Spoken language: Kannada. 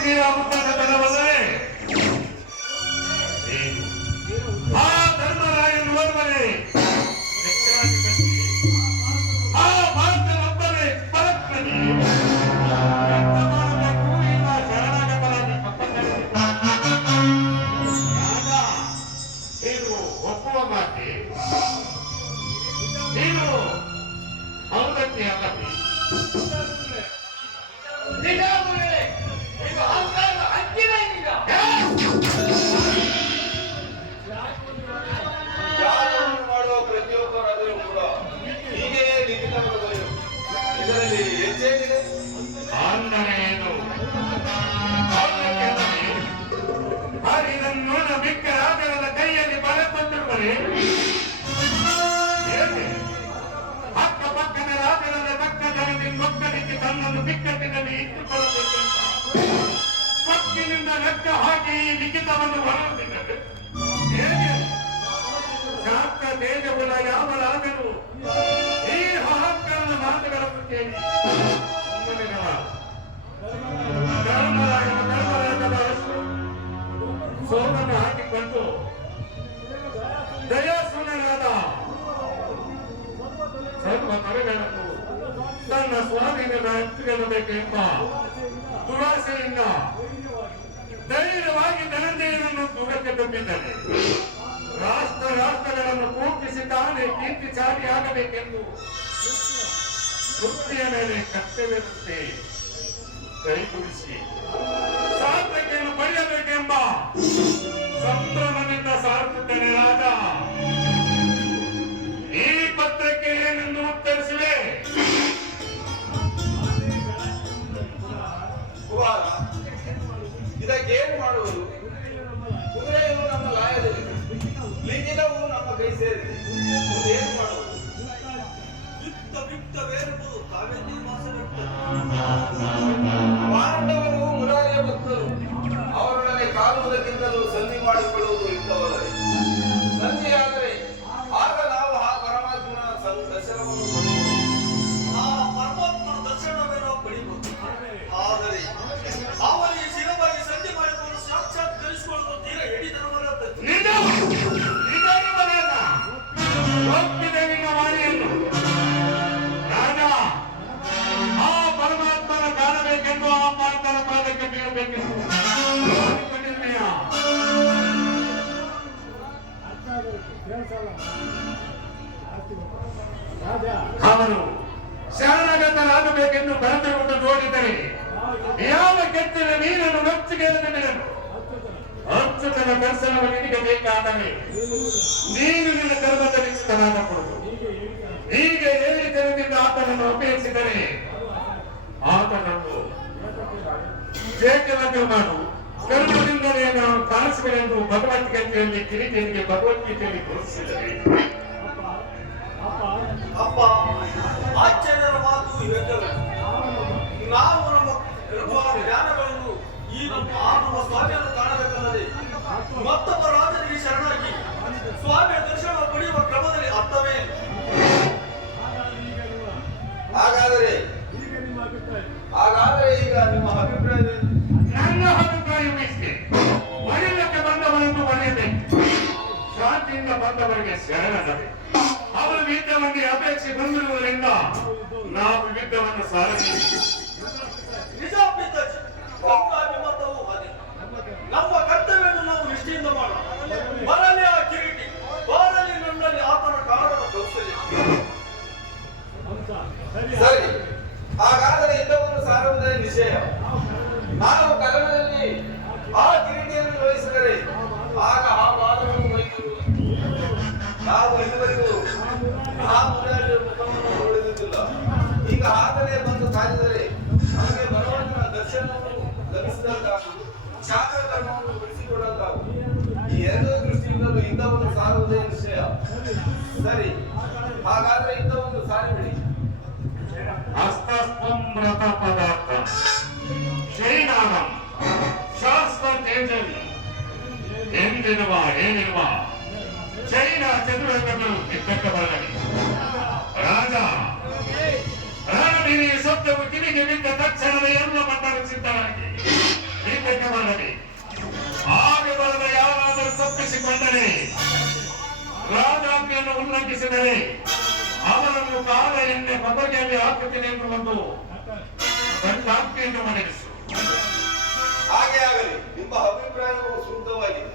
ಶ್ರೀರಾಮಚಂದ್ರವಲ್ಲೇ ಆ ಧರ್ಮರಾಯನು ಒಬ್ಬನೇ ಚಕ್ರಾಧಿಪತಿ, ಆ ಭಾರತನೊಬ್ಬನೇ ಪರತ್ಮನಿ. ನೀನು ಒಪ್ಪುವ ಮಾತೆ, ನೀನು ಹೌದಕ್ಕೆ ಅಲ್ಲವೇ? ಮಾಡುವ ಪ್ರತಿಯೊಬ್ಬರಾದರೂ ಕೂಡ ಹೀಗೆ ಲಿಖಿತವನ್ನು ಬರೆಯು. ಇದರಲ್ಲಿ ಹೆಚ್ಚೇನಿದೆ? ಆಂದನೇನು ಇದನ್ನು ಮಿಕ್ಕ ರಾಜರದ ಕೈಯಲ್ಲಿ ಬರೆಕೊಟ್ಟಿರುವರೆ ಅಕ್ಕಪಕ್ಕದ ರಾಜರದ ತಕ್ಕ ಜನರಿಗೆ ಮಕ್ಕಳಿಗೆ ತನ್ನನ್ನು ಬಿಕ್ಕಟ್ಟಿನಲ್ಲಿ ಇಟ್ಟುಕೊಳ್ಳಬೇಕೆಂತ ಪಕ್ಕಿನಿಂದ ಲೆಕ್ಕ ಹಾಕಿ ಈ ಲಿಖಿತವನ್ನು ಬರೆಯುತ್ತಿದ್ದಾರೆ. ಹೇಗೆ ಶಾಸ್ತ್ರ ತೇಜಗುಣ ಯಾವ ರಾಜನು ಈ ಅಹಂಕಾರದ ಮಾತುಗಳನ್ನು ಕೇಳಿ ಧರ್ಮರಾಜನ ಸೋಲನ್ನು ಹಾಕಿಕೊಂಡು ದಯಾಸುರನಾದ ಸರ್ವ ಮರಗಳನ್ನು ತನ್ನ ಸ್ವಾಮಿಯನ್ನು ಹಂಚಿಕೊಳ್ಳಬೇಕೆಂಬ ದುರಾಸೆಯಿಂದ ಧೈರ್ಯವಾಗಿ ಧನಂಜಯನನ್ನು ದೂರಕ್ಕೆ ತುಂಬಿದ್ದಾನೆ. ರಾಷ್ಟ್ರಗಳನ್ನು ಪೂರ್ತಿಸಿ ತಾನೇ ಕೀರ್ತಿಚಾರಿ ಆಗಬೇಕೆಂದು ವೃತ್ತಿಯ ಮೇಲೆ ಕರ್ತವ್ಯದಂತೆ ಕೈಗೂಡಿಸಿ ಸಾರ್ಥಕ್ಯವನ್ನು ಪಡೆಯಬೇಕೆಂಬ ಸಂಭ್ರಮದಿಂದ ಸಾರುತ್ತಿದ್ದಾನೆ ರಾಜ. ಈ ಪತ್ರಕ್ಕೆ ಏನೆಂದು ಉತ್ತರಿಸುವೆ? ಕುಮಾರ, ಇದಕ್ಕೇನು ಮಾಡುವುದು? ಕುದುರೆಯು ನಮ್ಮ ಲಾಯದಲ್ಲಿ, ಲಿಖಿತವು ನಮ್ಮ ಕೈ ಸೇರಿದೆ. ಏನು ಮಾಡುವುದು? ಪಾಂಡವರು ಮುರಾರಿಯ ಭಕ್ತರು, ಅವರೊಡನೆ ಕಾಲುವುದಕ್ಕಿಂತಲೂ ಸಂಧಿ ಮಾಡಿಕೊಳ್ಳುವುದು ಯುಕ್ತವಲ್ಲದೆ. ಸಂಧಿಯಾದರೆ ಆಗ ನಾವು ಆ ಪರಮಾತ್ಮನ ದರ್ಶನವನ್ನು ಪಡೆಯಬಹುದು. ಆದರೆ ಅವರಿಗೆ ಶಿರವಾಗಿ ಸಂಧಿ ಮಾಡಿಕೊಂಡು ಸಾಕ್ಷಾತ್ಕರಿಸಿಕೊಳ್ಳುವುದು ತೀರ ಎಡಿತನವಲ್ಲ. ರಾಜ ಆ ಪರಮಾತ್ಮನ ಕಾಣಬೇಕೆಂದು ಆ ಪಾರ್ಥನ ಪಾದಕ್ಕೆ ಬೀಳಬೇಕೆಂದು ಅವರು ಶರಣಗತರಾಗಬೇಕೆಂದು ಬರೆದುಕೊಂಡು ನೋಡಿದರೆ ಯಾವ ಕೆತ್ತಿನ ನೀರನ್ನು ನಚ್ಚಿಗೆ ಬಿಡಲು ಅಚ್ಚುತನ ದರ್ಶನವನ್ನು ನಿನಗೆ ಬೇಕಾದರೆ ನೀನು ನಿನ್ನ ಕರ್ಮ ಧರಿಸಿದನಾಗಬಹುದು. ಹೀಗೆ ಏಳಿ ಜನರಿಂದ ಆತನನ್ನು ಅಪೇಕ್ಷಿಸಿದರೆ ಆತನನ್ನು ಜೇಕಲಗ್ನ ಮಾಡು, ಕರ್ಮದಿಂದಲೇ ನಾವು ಕಾಣಿಸುವೆಂದು ಭಗವದ್ಗೀತೆಯಲ್ಲಿ ಕಿರಿಕಿರಿಗೆ ಭಗವದ್ಗೀತೆಯಲ್ಲಿ ಘೋಷಿಸಿದರೆ ಅಪ್ಪ ಆಚಾರ್ಯರ ಮಾತು ಹೇಳಬೇಕು. ನಾವು ನಮ್ಮ ಜ್ಞಾನಗಳನ್ನು ಈ ನಮ್ಮ ಸ್ವಾಮಿಯನ್ನು ಕಾಣಬೇಕಲ್ಲದೆ ಮತ್ತೊಬ್ಬ ರಾಜನಿಗೆ ಶರಣಾಗಿ ಸ್ವಾಮಿಯ ದರ್ಶನ ಪಡೆಯುವ ಕ್ರಮದಲ್ಲಿ ಅರ್ಥವೇ? ಹಾಗಾದರೆ ಈಗ ನಿಮ್ಮ ಅಭಿಪ್ರಾಯ? ನನ್ನ ಅಭಿಪ್ರಾಯವಿಷ್ಟೇ, ಮರೆಯಕ್ಕೆ ಬಂದವರನ್ನು ಮರೆಯಬೇಕು, ಶಾಂತಿಯಿಂದ ಬಂದವರಿಗೆ ಶರಣಬೇಕು. ಅವರು ಯುದ್ಧವನ್ನು ಅಪೇಕ್ಷೆ ಬಂದಿರುವುದರಿಂದ ನಾವು ಯುದ್ಧವನ್ನು ಸಾಧಿಸಿ ನಮ್ಮ ಕರ್ತವ್ಯವನ್ನು ನಾವು ನಿಷ್ಠೆಯಿಂದ ಮಾಡೋಣ. ಬರಲಿ ಆ ಕಿರೀಟಿ, ಬರಲಿ ನನ್ನಲ್ಲಿ ಆತನ ಕಾರಣದ ಕೌಶಲ್ಯ. ಸರಿ, ಹಾಗಾದರೆ ಯುದ್ಧವನ್ನು ಸಾರುವುದೇ ನಿಶ್ಚಯ. ನಾವು ಕದನದಲ್ಲಿ ಆ ಕಿರೀಟಿಯನ್ನು ವಹಿಸಿದರೆ ಆಗ ಆ ವಾದವನ್ನು ವಹಿಸುವುದು. ನಾವು ಇದುವರೆಗೂ ಆ ಮುರಾರಿಯ ಮುಖವನ್ನು ನೋಡಿದ್ದಿಲ್ಲ. ಈಗ ಆತನೇ ಬಂದು ಕಾಲಿದರೆ ನಮಗೆ ಭಗವಂತನ ದರ್ಶನವನ್ನು ಲಭಿಸಿದಂತಾಗುವುದು, ಶಾಸ್ತ್ರ ಧರ್ಮವನ್ನು ಉಳಿಸಿಕೊಳ್ಳಲಾಗುವುದು. ಈ ಎರಡೂ ದೃಷ್ಟಿಯಿಂದಲೂ ಯುದ್ಧವನ್ನು ಸಾರುವುದೇ ನಿಶ್ಚಯ. ಸರಿ, ಹಾಗಾದ್ರೆ ಯುದ್ಧವನ್ನು ಸಾರಿಬಿಡಿ. ಹಸ್ತಸ್ಪೃತ ಪದಾರ್ಥ ಶ್ರೀನಾಮಂ ಶಾಸ್ತ್ರ ತೇಜವಿ ಎಂದಿರುವ ಏನಿರುವ ಚೈನ ಚದುರಂಗಗಳು ಇದ್ದಕ್ಕ ಬರಲಿ. ರಾಜ ರಣಬೀರಿ ಶಬ್ದವು ಕಿವಿಗೆ ಬಿದ್ದ ತಕ್ಷಣವೇ ಎಲ್ಲ ಮಂಡಲ ಸಿದ್ಧವಾಗಿ ತಪ್ಪಿಸಿಕೊಂಡರೆ, ರಾಜಾಜ್ಞೆಯನ್ನು ಉಲ್ಲಂಘಿಸಿದರೆ ಅವರನ್ನು ಕಾಲ ಎಣ್ಣೆ ಬಗೆಯಲ್ಲಿ ಹಾಕುತ್ತೇನೆ ಎನ್ನುವುದು ಆಜ್ಞೆಯನ್ನು ಮಂಡಿಸು. ಹಾಗೆ ಆಗಲಿ. ನಿಮ್ಮ ಅಭಿಪ್ರಾಯವು ಸೂಕ್ತವಾಗಿದೆ.